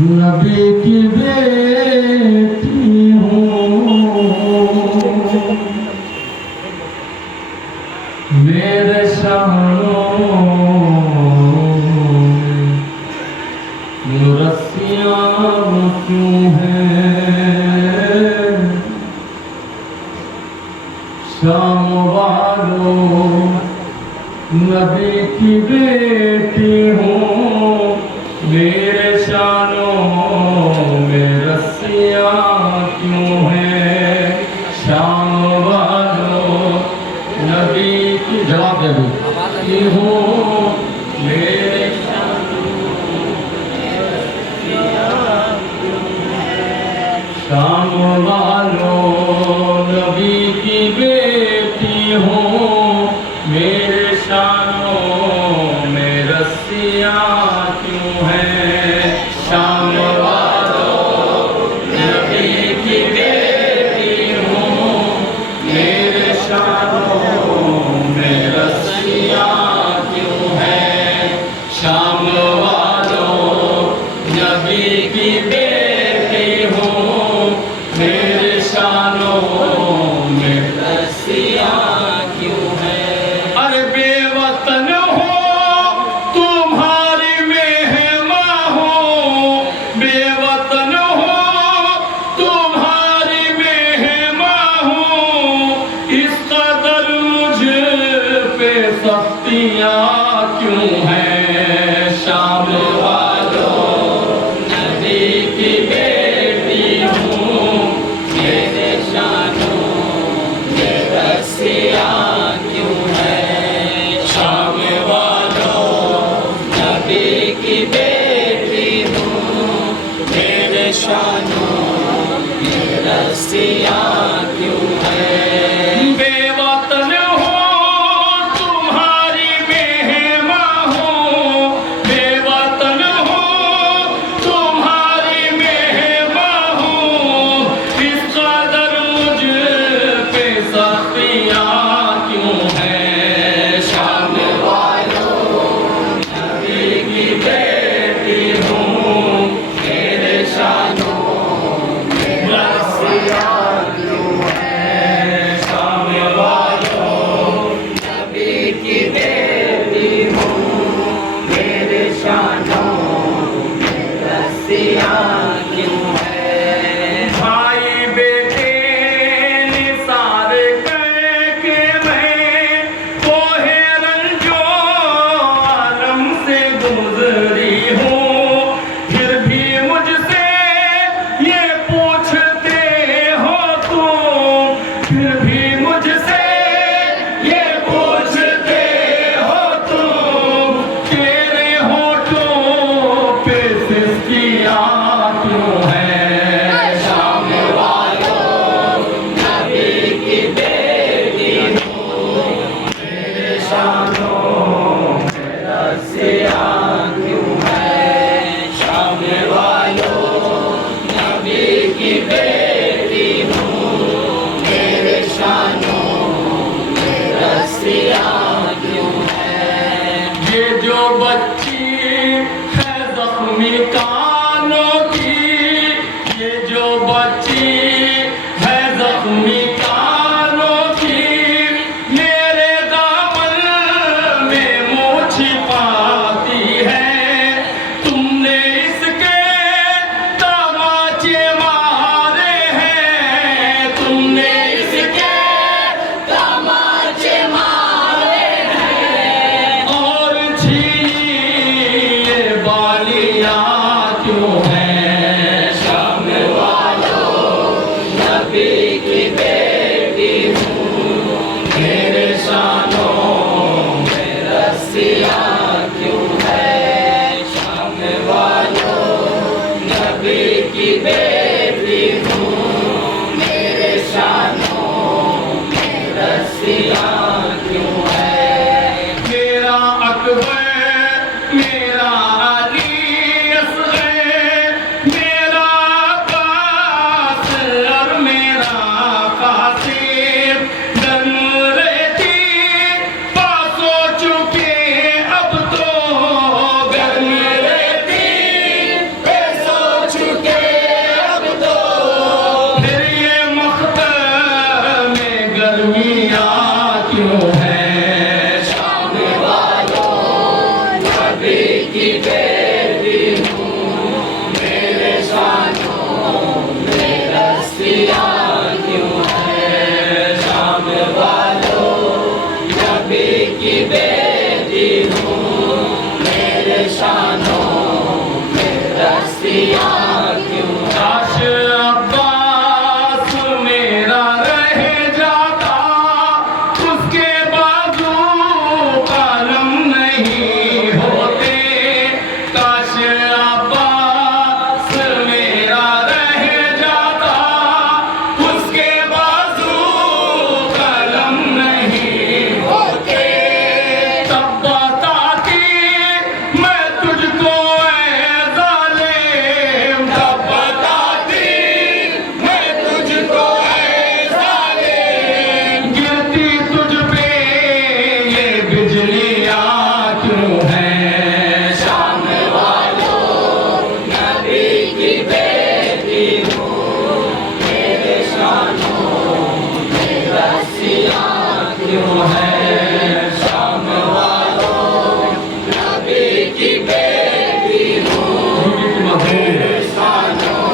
नबी की बेटी हूँ, मेरे शानों में रस्सियाँ क्यों हैं। शाम वालों नबी की बेटी हूँ, मेरे शानों में रस्सियाँ क्यों हैं। शाम वालों नबी की जवाब दे दूँ हूँ, मेरे शाम वालों नबी की बेटी हूँ, मेरे शानों में रस्सियाँ क्यों हैं। शाम वालों नबी की बेटी हूँ, मेरे शानों में रस्सियाँ क्यों हैं। शाम वालों नबी की बेटी हूँ, मेरे शानों में रस्सियाँ क्यों हैं। अरे बेवतन हो तुम्हारी मेहमा हो, बेवतन हो तुम्हारी मेहमा हो, इस कदर मुझ पे सख्तियाँ क्यों हैं। शाम वालों नबी की बेटी हूँ, मेरे शानों में रस्सियाँ क्यों हैं। शाम वालों नबी की बेटी हूँ, मेरे शानों में रस्सियाँ क्यों हैं। बेवतन हो तुम्हारी मेहमा हो, बेवतन हो तुम्हारी मेहमा हो, इस कदर मुझ पे सख्तियाँ क्यों हैं। शाम वालों नबी की बेटी हूँ, मेरे शानों में रस्सियाँ क्यों हैं। की बेटी हूँ, मेरे शानों में रस्सियाँ क्यों है? शाम वालों, नबी की बेटी हूँ, मेरे शानों में रस्सियाँ क्यों? काश अब्बास मेरा रह जाता, उसके बाजू कलम नहीं होते। काश अब्बास मेरा रह जाता, उसके बाजू कलम नहीं होते। तब बताती मैं तुझको ऐ ज़ालिम, तब बताती मैं तुझको ऐ ज़ालिम। गिरती तुझ पे ये बिजलियाँ क्यों हैं? शाम वालों, नबी की बेटी हूँ, मेरे शानों में रस्सियाँ क्यों हैं? शाम वालों, नबी की बेटी हूँ, मेरे शानों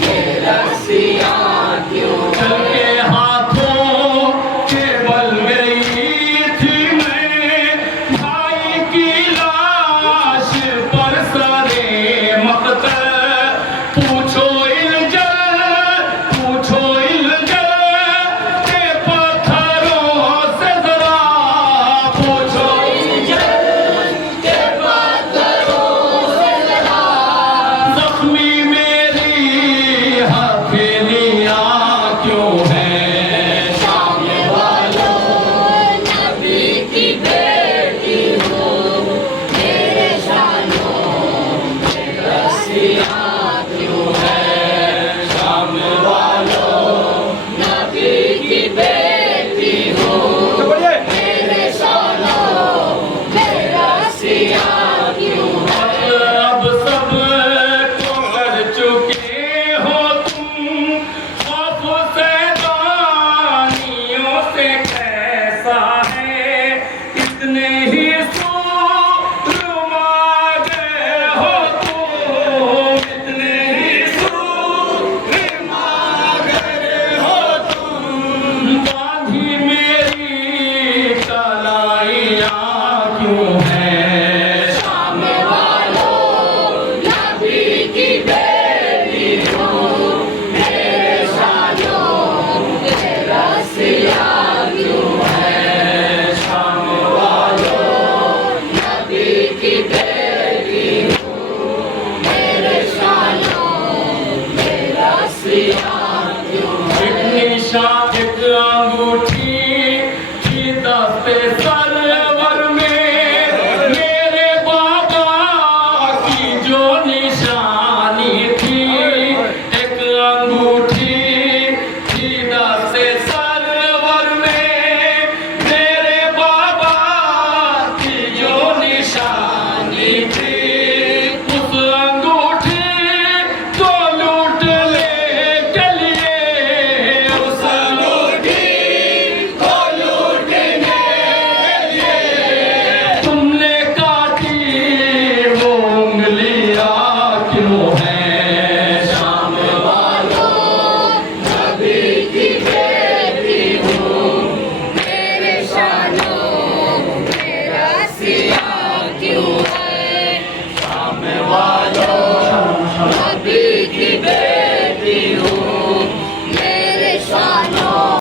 में रस्सियाँ क्यों? चल के हाथों के बल गई थी मैं, भाई की लाश पर सरे मकतल। पूछो इल्जल, पूछो इल्जल के पत्थरों से जरा, पूछो इल्जल के पत्थरों से जरा। जख्मी मेरी हथेलियाँ क्यों हैं? शाम वालों, नबी की बेटी हूँ, मेरे शानों में रस्सियाँ